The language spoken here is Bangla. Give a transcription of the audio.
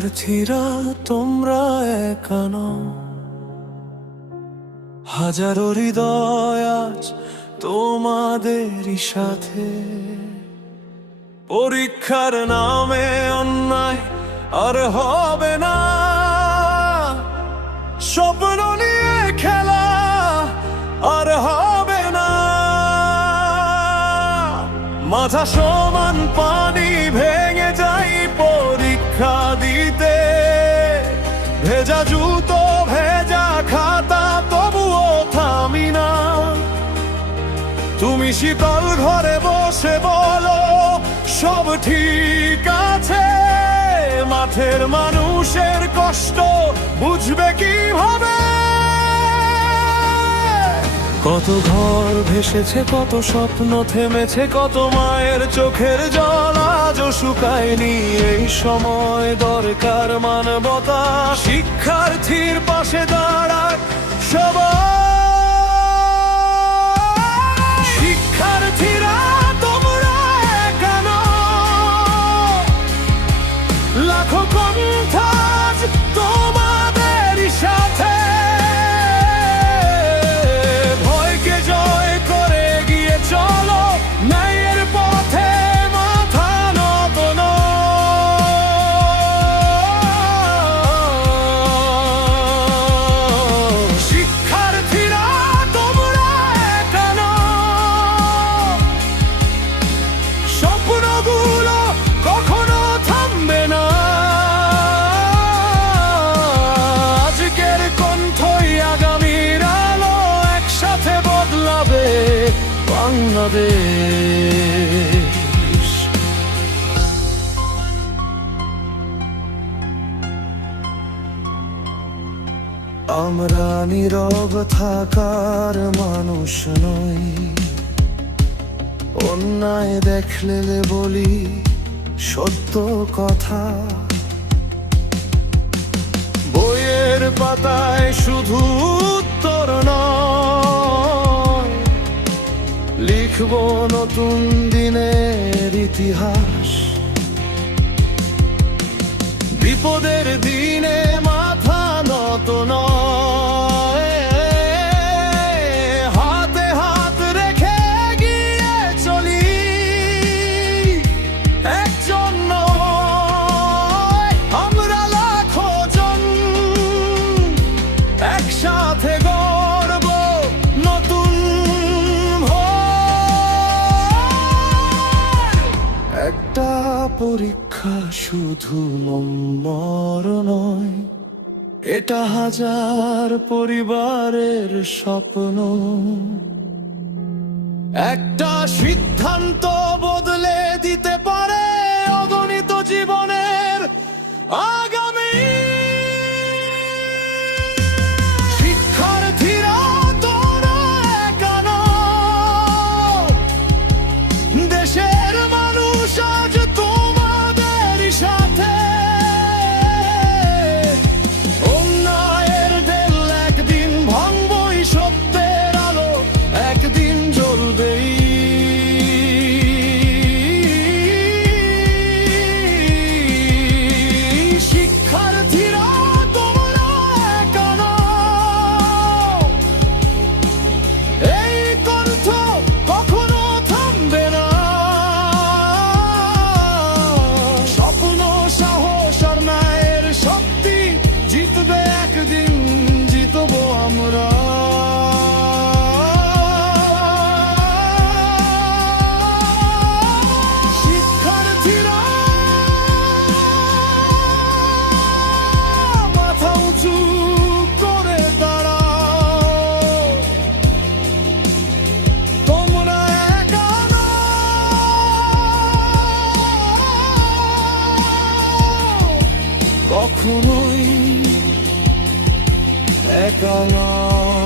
শিক্ষার্থীরা তোমরা একা নও, হাজারো হৃদয় আজ তোমাদেরই সাথে। পরীক্ষার নামে অন্যায় আর হবে না, স্বপ্ন নিয়ে খেলা আর হবে না। মাথা সমান পানি ভেঙে যাই পরীক্ষা দিতে, ভেজা জুতো ভেজা খাতা তবুও থামি না। তুমি শীতল ঘরে বসে বলো সব ঠিক আছে, মাঠের মানুষের কষ্ট বুঝবে কিভাবে? কত ঘর ভেসেছে, কত স্বপ্ন থেমেছে, কত মায়ের চোখের জল আজও শুকায়নি। এই সময় দরকার মানবতা, শিক্ষার্থীর পাশে দাঁড়াক সবাই। শিক্ষার্থীরা তোমরা একা নও, লাখো কণ্ঠ আজ তোমাদেরই সাথে। ভয়কে জয় করে গিয়ে চলো, ন্যায়ের পথে মাথা নত নও। শিক্ষার্থীরা তোমরা একা নও, স্বপ্নগুলো কখনো থামবে না। আজকের কণ্ঠই আগামীর আলো, একসাথে বদলাবে বাংলাদেশ। আমরা নীরব থাকার মানুষ নই, অন্যায় দেখলে বলি সত্য কথা। বইয়ের পাতায় শুধু উত্তর নয়, লিখব নতুন দিনের ইতিহাস। বিপদের দিনে মাথা নত নয়, হাতে হাত রেখে গিয়ে চলি। একজন নয়, আমরা লাখো জন, একসাথে গড়ব নতুন ভোর। একটা পরীক্ষা শুধু নম্বর নয়, এটা হাজার পরিবারের স্বপ্ন। একটা সিদ্ধান্ত বদলে দিতে পারে অগণিত জীবনের আগামী। শিক্ষার্থীরা তোমরা একা নও, দেশের মানুষ আজ তোমাদেরই সাথে। অন্যায়ের দেল একদিন ভাঙবই, সত্যের আলো একদিন জ্বলবেই। শিক্ষার্থীরা তোমরা একা নও, এই কণ্ঠ কখনো থামবে না। স্বপ্ন সাহস আর ন্যায়ের শক্তি জিতবে একদিন, জিতবো আমরা। শিক্ষার্থীরা মাথা উঁচু করে দাঁড়াও, তোমরা একা নও, কখনোই একা নও।